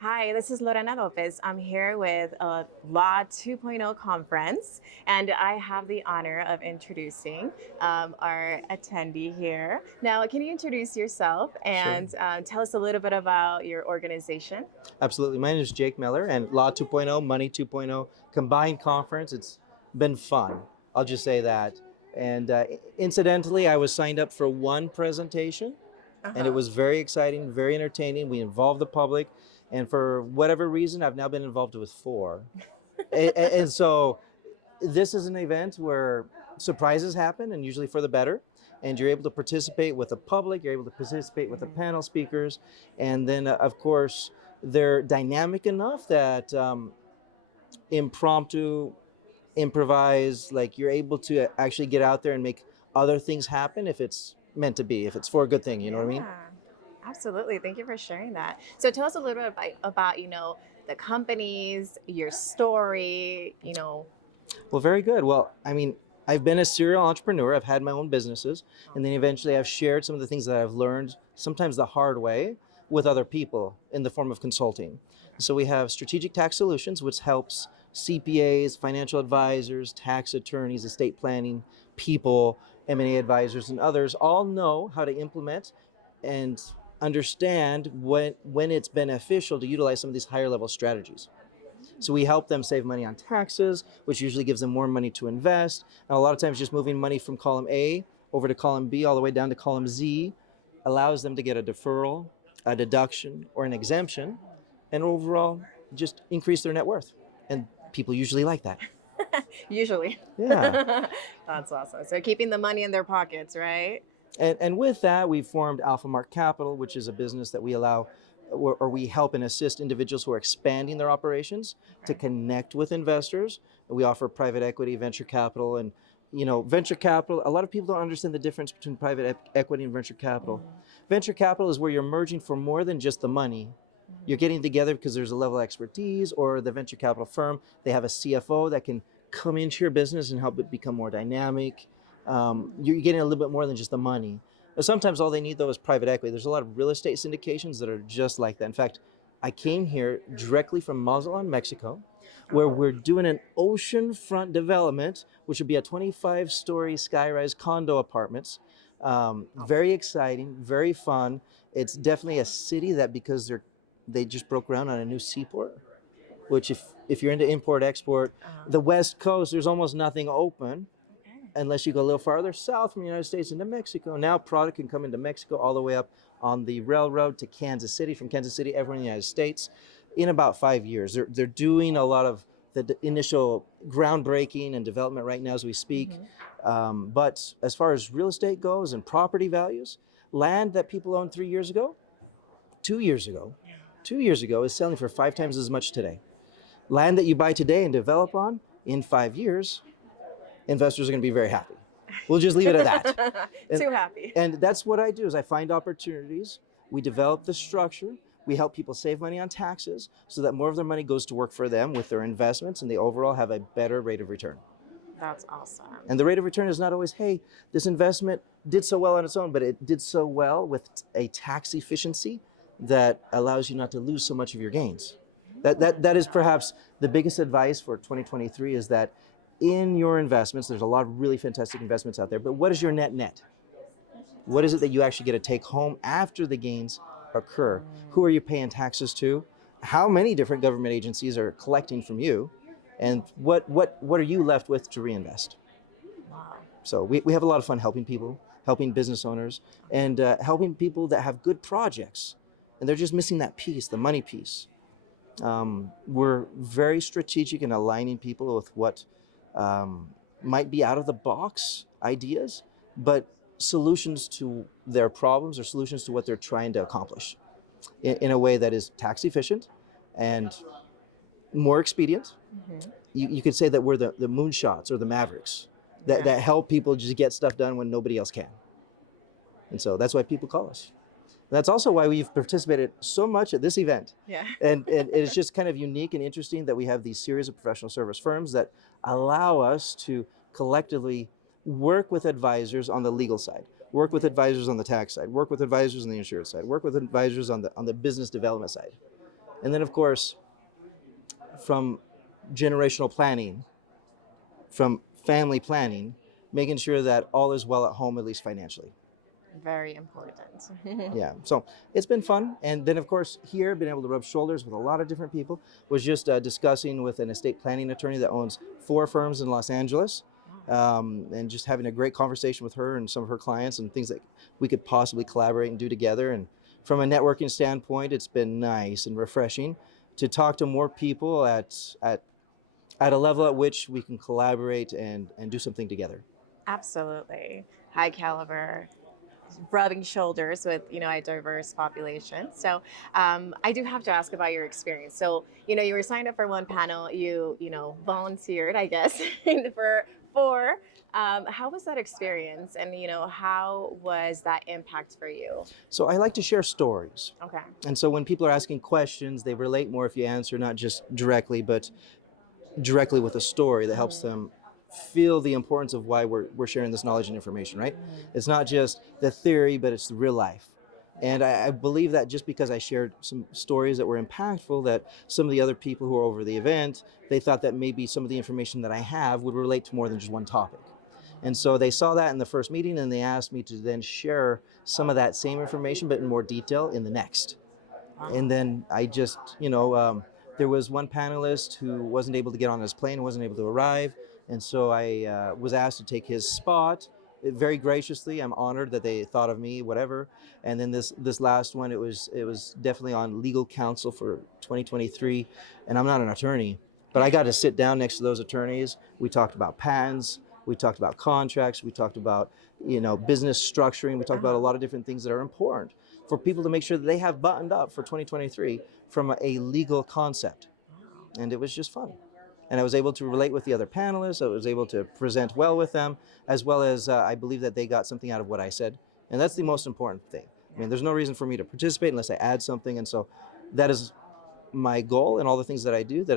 Hi, this is Lorena Lopez. I'm here with a Law 2.0 conference, and I have the honor of introducing our attendee here. Now, can you introduce yourself Sure. and tell us a little bit about your organization? Absolutely. My name is Jake Mellor, and Law 2.0, Money 2.0 combined conference. It's been fun. I'll just say that. And incidentally, I was signed up for one presentation, and it Uh-huh. was very exciting, very entertaining. We involved the public, and for whatever reason, I've now been involved with four. And so this is an event where surprises happen, and usually for the better. And you're able to participate with the public, you're able to participate with the panel speakers, and then, of course, they're dynamic enough that impromptu, improvise, like you're able to actually get out there and make other things happen if it's meant to be, if it's for a good thing, you know what I mean? Yeah, absolutely. Thank you for sharing that. So tell us a little bit about the companies, your story. Well, very good. Well, I mean, I've been a serial entrepreneur. I've had my own businesses, and then eventually I've shared some of the things that I've learned, sometimes the hard way, with other people in the form of consulting. So we have Strategic Tax Solutions, which helps CPAs, financial advisors, tax attorneys, estate planning people, M&A advisors, and others all know how to implement and understand when it's beneficial to utilize some of these higher level strategies. So we help them save money on taxes, which usually gives them more money to invest. And a lot of times just moving money from column A over to column B all the way down to column Z allows them to get a deferral, a deduction, or an exemption, and overall just increase their net worth. And people usually like that. Usually. Yeah. That's awesome. So keeping the money in their pockets, right? And with that, we formed Alpha Mark Capital, which is a business that we allow or we help and assist individuals who are expanding their operations to Okay. connect with investors. We offer private equity, venture capital, and venture capital. A lot of people don't understand the difference between private equity and venture capital. Venture capital is where you're merging for more than just the money. You're getting together because there's a level of expertise, or the venture capital firm, they have a CFO that can come into your business and help it become more dynamic. You're getting a little bit more than just the money. Sometimes all they need though is private equity. There's a lot of real estate syndications that are just like that. In fact, I came here directly from Mazatlan, Mexico, where we're doing an oceanfront development, which would be a 25-story skyrise condo apartments. Very exciting, very fun. It's definitely a city that, because they just broke ground on a new seaport, which if you're into import export, the West Coast, there's almost nothing open Okay. unless you go a little farther south from the United States into Mexico. Now product can come into Mexico all the way up on the railroad to Kansas City, from Kansas City everywhere in the United States in about 5 years. They're doing a lot of the initial groundbreaking and development right now as we speak. But as far as real estate goes and property values, land that people owned 3 years ago, 2 years ago, 2 years ago is selling for 5 times as much today. Land that you buy today and develop on in 5 years, investors are going to be very happy. We'll just leave it at that. And, Too happy. and that's what I do is I find opportunities. We develop the structure. We help people save money on taxes so that more of their money goes to work for them with their investments, and they overall have a better rate of return. That's awesome. And the rate of return is not always, hey, this investment did so well on its own, but it did so well with a tax efficiency that allows you not to lose so much of your gains. That is perhaps the biggest advice for 2023, is that in your investments, there's a lot of really fantastic investments out there, but what is your net? What is it that you actually get to take home after the gains occur? Who are you paying taxes to? How many different government agencies are collecting from you? And what are you left with to reinvest? Wow. So we have a lot of fun helping people, helping business owners, and helping people that have good projects, and they're just missing that piece, the money piece. We're very strategic in aligning people with what might be out of the box ideas, but solutions to their problems or solutions to what they're trying to accomplish in a way that is tax efficient and more expedient. You could say that we're the moonshots or the mavericks that help people just get stuff done when nobody else can. And so that's why people call us. That's also why we've participated so much at this event. Yeah. And it's just kind of unique and interesting that we have these series of professional service firms that allow us to collectively work with advisors on the legal side, work with advisors on the tax side, work with advisors on the insurance side, work with advisors on the business development side. And then, of course, from generational planning, from family planning, making sure that all is well at home, at least financially. Very important. Yeah, so it's been fun. And then, of course, here, being able to rub shoulders with a lot of different people. Was just discussing with an estate planning attorney that owns 4 firms in Los Angeles, and just having a great conversation with her and some of her clients and things that we could possibly collaborate and do together. And from a networking standpoint, it's been nice and refreshing to talk to more people at a level at which we can collaborate and do something together. Absolutely. High caliber, rubbing shoulders with a diverse population. So I do have to ask about your experience. So you were signed up for one panel. You volunteered, I guess, for four. How was that experience, and how was that impact for you? So I like to share stories. Okay. And so when people are asking questions, they relate more if you answer not just directly, but directly with a story that helps them feel the importance of why we're sharing this knowledge and information, right? It's not just the theory, but it's the real life. And I believe that just because I shared some stories that were impactful, that some of the other people who were over the event, they thought that maybe some of the information that I have would relate to more than just one topic. And so they saw that in the first meeting, and they asked me to then share some of that same information, but in more detail in the next. And then I just, there was one panelist who wasn't able to get on his plane, wasn't able to arrive. And so I was asked to take his spot. Very graciously, I'm honored that they thought of me, whatever. And then this last one, it was definitely on legal counsel for 2023. And I'm not an attorney, but I got to sit down next to those attorneys. We talked about patents, we talked about contracts, we talked about business structuring, we talked about a lot of different things that are important for people to make sure that they have buttoned up for 2023 from a legal concept. And it was just fun. And I was able to relate with the other panelists. I was able to present well with them, as well as I believe that they got something out of what I said. And that's the most important thing. I mean, there's no reason for me to participate unless I add something. And so that is my goal and all the things that I do, that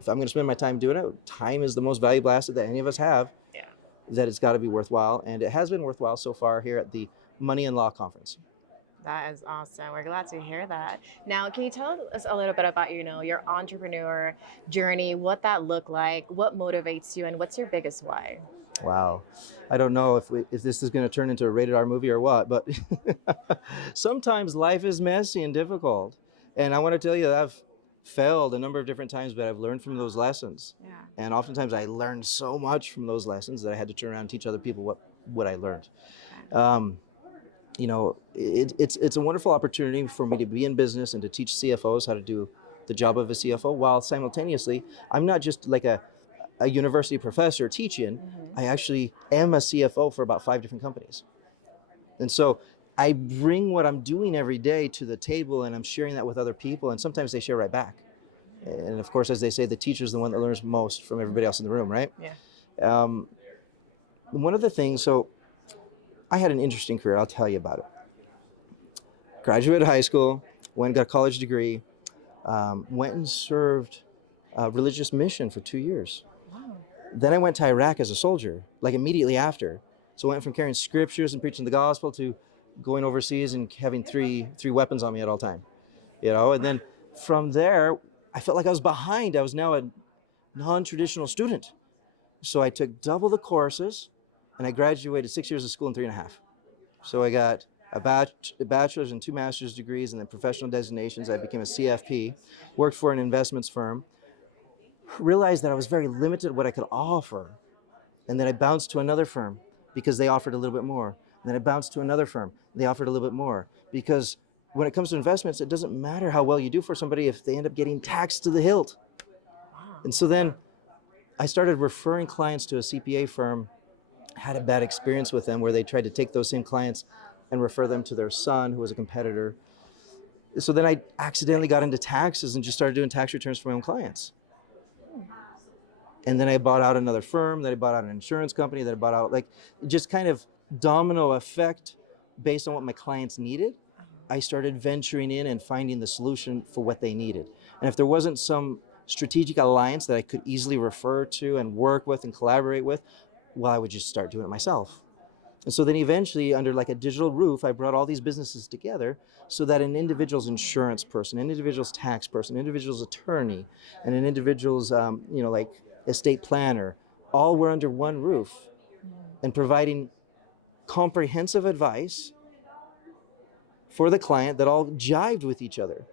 if I'm going to spend my time doing it, time is the most valuable asset that any of us have, that it's got to be worthwhile. And it has been worthwhile so far here at the Money and Law Conference. That is awesome. We're glad to hear that. Now, can you tell us a little bit about, your entrepreneur journey, what that looked like, what motivates you, and what's your biggest why? Wow. I don't know if this is going to turn into a rated R movie or what, but sometimes life is messy and difficult. And I want to tell you that I've failed a number of different times, but I've learned from those lessons. Yeah. And oftentimes I learned so much from those lessons that I had to turn around and teach other people what I learned. Okay. It's a wonderful opportunity for me to be in business and to teach CFOs how to do the job of a CFO, while simultaneously I'm not just like a university professor teaching. I actually am a CFO for about 5 different companies. And so I bring what I'm doing every day to the table, and I'm sharing that with other people, and sometimes they share right back. And of course, as they say, the teacher's the one that learns most from everybody else in the room, right? Yeah. One of the things, so I had an interesting career, I'll tell you about it. Graduated high school, went and got a college degree, went and served a religious mission for 2 years. Wow. Then I went to Iraq as a soldier, like immediately after. So I went from carrying scriptures and preaching the gospel to going overseas and having three weapons on me at all time. And then from there, I felt like I was behind. I was now a non-traditional student. So I took double the courses, and I graduated 6 years of school in 3.5. So I got a bachelor's and 2 master's degrees, and then professional designations. I became a CFP, worked for an investments firm, realized that I was very limited what I could offer. And then I bounced to another firm because they offered a little bit more. And then I bounced to another firm. They offered a little bit more. Because when it comes to investments, it doesn't matter how well you do for somebody if they end up getting taxed to the hilt. Wow. And so then I started referring clients to a CPA firm, had a bad experience with them where they tried to take those same clients and refer them to their son, who was a competitor. So then I accidentally got into taxes and just started doing tax returns for my own clients. And then I bought out another firm, then I bought out an insurance company, then I bought out, like, just kind of domino effect based on what my clients needed. I started venturing in and finding the solution for what they needed. And if there wasn't some strategic alliance that I could easily refer to and work with and collaborate with, well, I would just start doing it myself. And so then eventually, under like a digital roof, I brought all these businesses together so that an individual's insurance person, an individual's tax person, an individual's attorney, and an individual's, like estate planner, all were under one roof and providing comprehensive advice for the client that all jived with each other.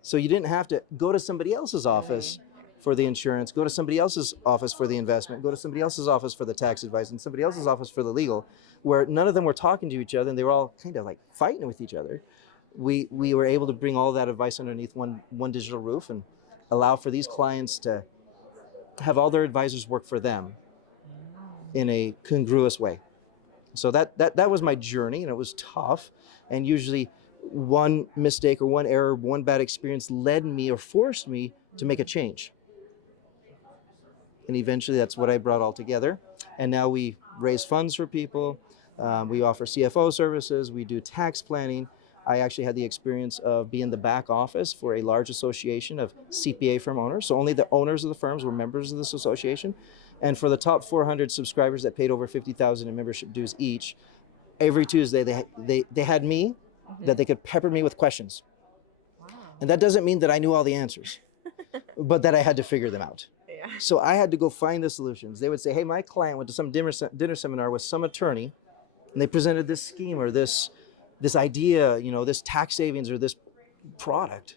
So you didn't have to go to somebody else's office for the insurance, go to somebody else's office for the investment, go to somebody else's office for the tax advice, and somebody else's office for the legal, where none of them were talking to each other and they were all kind of like fighting with each other. We were able to bring all that advice underneath one digital roof and allow for these clients to have all their advisors work for them in a congruous way. So that was my journey, and it was tough. And usually one mistake or one error, one bad experience led me or forced me to make a change. And eventually that's what I brought all together. And now we raise funds for people. We offer CFO services. We do tax planning. I actually had the experience of being the back office for a large association of CPA firm owners. So only the owners of the firms were members of this association. And for the top 400 subscribers that paid over $50,000 in membership dues each, every Tuesday they had me that they could pepper me with questions. Wow. And that doesn't mean that I knew all the answers, but that I had to figure them out. Yeah. So I had to go find the solutions. They would say, hey, my client went to some dinner seminar with some attorney, and they presented this scheme or this idea, this tax savings or this product.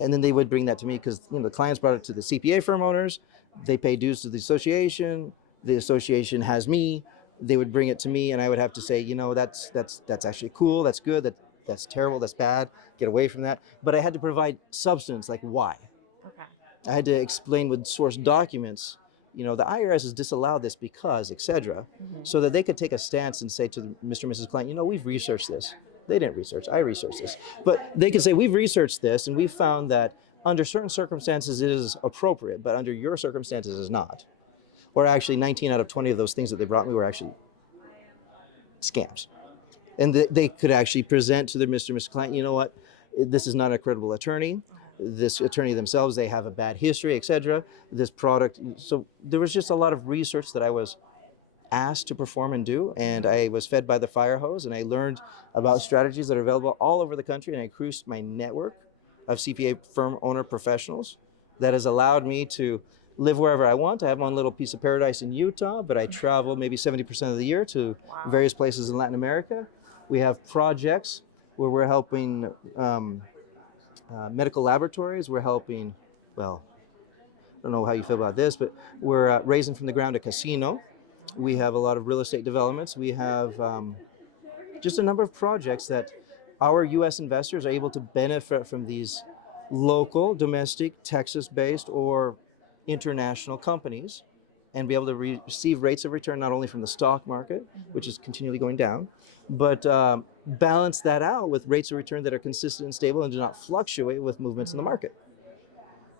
And then they would bring that to me because the clients brought it to the CPA firm owners. They pay dues to the association has me. They would bring it to me, and I would have to say, that's actually cool, that's good, that's terrible, that's bad, get away from that. But I had to provide substance, like why. Okay. I had to explain with source documents, the IRS has disallowed this because, etc., so that they could take a stance and say to Mr. and Mrs. Client, we've researched this. They didn't research, I researched this. But they could say, we've researched this, and we found that under certain circumstances it is appropriate, but under your circumstances it is not. Or actually 19 out of 20 of those things that they brought me were actually scams. And they could actually present to their Mr. and Mrs. Client, you know what, this is not a credible attorney. This attorney themselves, they have a bad history, etc. This product, so there was just a lot of research that I was asked to perform and do, and I was fed by the fire hose, and I learned about strategies that are available all over the country, and I increased my network of CPA firm owner professionals that has allowed me to live wherever I want. I have my own little piece of paradise in Utah, but I travel maybe 70% of the year to various places in Latin America. We have projects where we're helping medical laboratories. We're helping, I don't know how you feel about this, but we're raising from the ground a casino. We have a lot of real estate developments. We have just a number of projects that our U.S. investors are able to benefit from these local, domestic, Texas-based, or international companies and be able to receive rates of return not only from the stock market, which is continually going down, but balance that out with rates of return that are consistent and stable and do not fluctuate with movements in the market.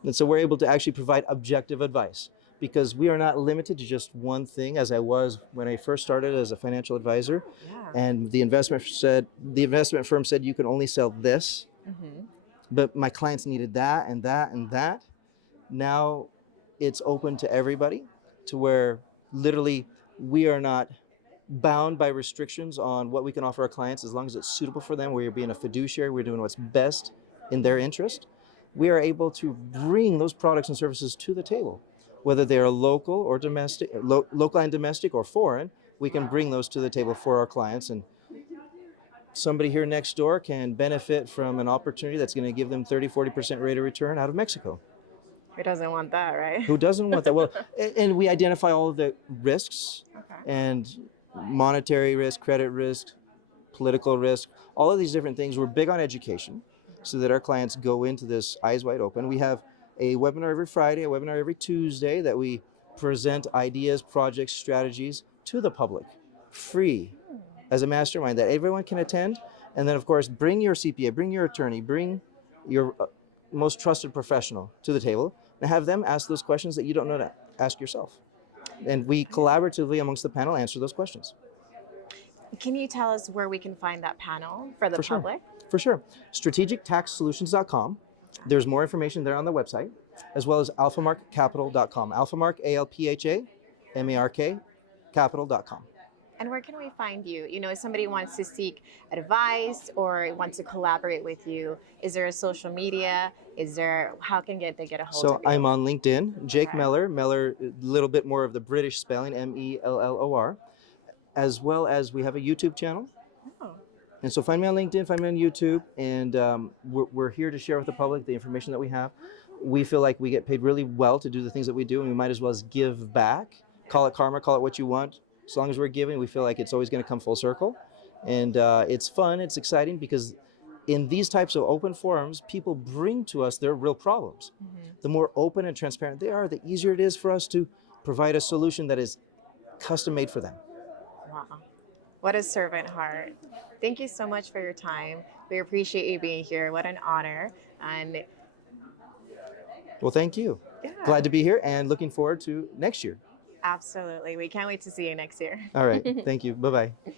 And so we're able to actually provide objective advice because we are not limited to just one thing, as I was when I first started as a financial advisor. Yeah. And the investment firm said you can only sell this, but my clients needed that and that and that. Now it's open to everybody, to where literally we are not bound by restrictions on what we can offer our clients as long as it's suitable for them. We're being a fiduciary, we're doing what's best in their interest. We are able to bring those products and services to the table, whether they are local or domestic, local and domestic or foreign. We can bring those to the table for our clients, and somebody here next door can benefit from an opportunity that's going to give them 30-40% rate of return out of Mexico. Who doesn't want that, right? Who doesn't want that? Well, and we identify all of the risks and monetary risk, credit risk, political risk, all of these different things. We're big on education so that our clients go into this eyes wide open. We have a webinar every Friday, a webinar every Tuesday that we present ideas, projects, strategies to the public, free, as a mastermind that everyone can attend. And then, of course, bring your CPA, bring your attorney, bring your most trusted professional to the table and have them ask those questions that you don't know to ask yourself. And we collaboratively amongst the panel answer those questions. Can you tell us where we can find that panel for the public? For sure. strategictaxsolutions.com. There's more information there on the website, as well as alphamarkcapital.com. Alphamark, ALPHAMARK, capital.com. And where can we find you? You know, if somebody wants to seek advice or wants to collaborate with you, is there a social media? Is there, how can they get a hold So of you? I'm on LinkedIn, Jake Okay. Mellor. Mellor, a little bit more of the British spelling, Mellor, as well as we have a YouTube channel. Oh, And so find me on LinkedIn, find me on YouTube, and we're here to share with the public the information that we have. We feel like we get paid really well to do the things that we do, and we might as well as give back. Call it karma, call it what you want. As long as we're giving, we feel like it's always going to come full circle. And it's fun, it's exciting, because in these types of open forums, people bring to us their real problems. The more open and transparent they are, the easier it is for us to provide a solution that is custom made for them. wow. What a servant heart. Thank you so much for your time. We appreciate you being here. What an honor. And Well, thank you. yeah, Glad to be here and looking forward to next year. absolutely. We can't wait to see you next year. All right. Thank you. Bye bye.